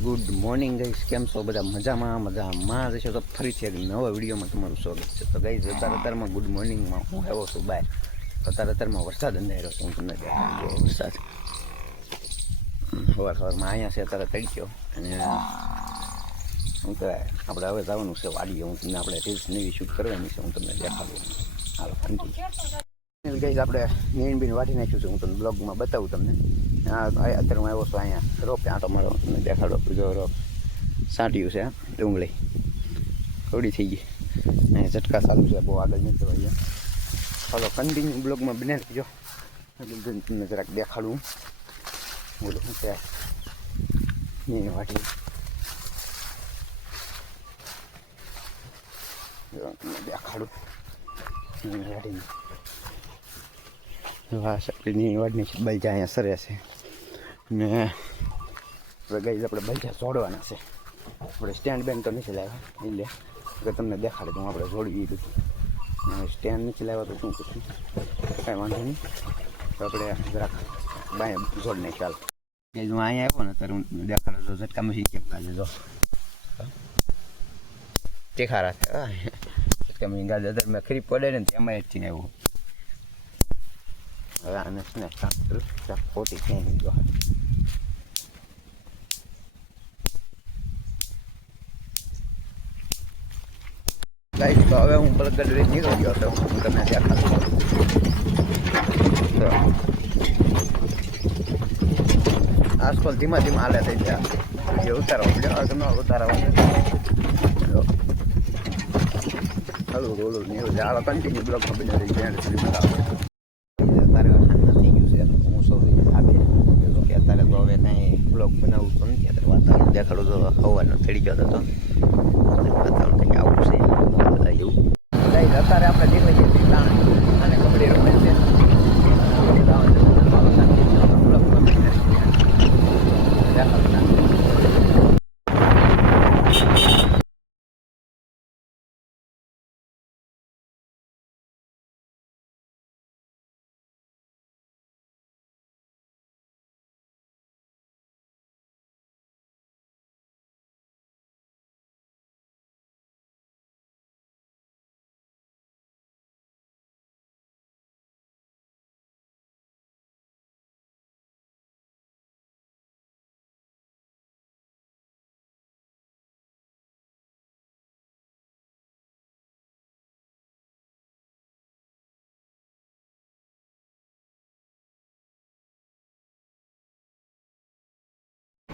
Good morning ગઈશ કેમ છો? બધા મજામાં? મજામાં જશો તો ફરીથી એક નવા વિડીયોમાં તમારું સ્વાગત છે. તો ગઈશ અત્યારે અત્યારમાં ગુડ મોર્નિંગમાં હું આવ્યો છું બાય અત્યારે અત્યારમાં વરસાદ અંધાર્યો છે. હું તમને વરસાદ સવાર સવારમાં અહીંયા છે, અત્યારે તડક્યો અને શું કહેવાય, આપણે હવે જવાનું છે વાડીએ. હું તમને આપણે રીલ્સ નવી શૂટ કરવાની છે, હું તમને દેખાડું. હાલો કન્ટિન્યુ ગઈશ આપણે નીણ બીન વાટી નાખ્યું છે. હું તમને બ્લોગમાં બતાવું તમને. અત્યારે હું આવ્યો છું અહીંયા. રોપે ત્યાં તમારો તમને દેખાડો જો રોપ સાંટ્યું છે ડુંગળી. થોડી થઈ ગઈ. અને ઝટકા ચાલુ છે, બહુ આગળ નથી જવાય ચાલો કન્ટિન્યુ બ્લોગમાં બને જો એટલે તમને જરાક દેખાડું. બોલો, શું છે? નહીં વાટી. દેખાડું. વાટીને. વાહ શકલીની વાડની બલજા અહીંયા સરે છે. ને હવે ગઈ આપણે બલજા જોડવાના છે. આપણે સ્ટેન્ડ બેન્ડ તો નથી લાવ્યા. એટલે કે તમને દેખાડે તો આપણે જોડી દીધું સ્ટેન્ડ નથી લાવ્યા તો શું કશું કાંઈ વાંધો નહીં. તો આપણે જરાક બાય જોડ નહીં ચાલ એ જો અહીંયા આવ્યો ને ત્યારે હું દેખાડો તો ઝટકા મશીન કેમ કાઢે જો. ટેખારા છે. ઝટકા મશીન ગાજે મેં ખરી પડે ને એમાં જ થઈને આવ્યું. હવે આને છે ને કામ કરું ત્યાં ખોટી ક્યાંય નહીં ગયો લાઈટ તો હવે હું બળગડ રહી નીકળી ગયો તો હું તમને દેખાડું તો આસપાસ ધીમા ધીમા હાલે થઈ ગયા જે ઉતારો પડ્યો કે ન ઉતારવા હળવું રોલું ને એવું જાળો કન્ટિન્યુ બ્લોકમાં બની રહી છે એને સુધી બતાવો અત્યારે સાંજના થઈ ગયું છે. હું સૌથી આપે જો કે અત્યારે તો હવે કાંઈ બ્લોગ બનાવવું તો નથી. અત્યારે વાતાવરણ દેખાડું તો હવાનો થઈ ગયો હતો. વાતાવરણ કંઈક આવું છે? બધા એવું. અત્યારે આપણે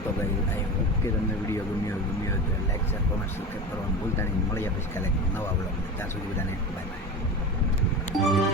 તો ભાઈ આ ઓકે તમને વીડિયો ગમ્યો ગમ્યો તો લાઈક શેર કોમેન્ટ સબસ્ક્રાઈબ કરવાનું ભૂલતા નહીં. મળીએ પછી કાલે નવા બ્લોગ ત્યાં સુધી બધાને બાય બાય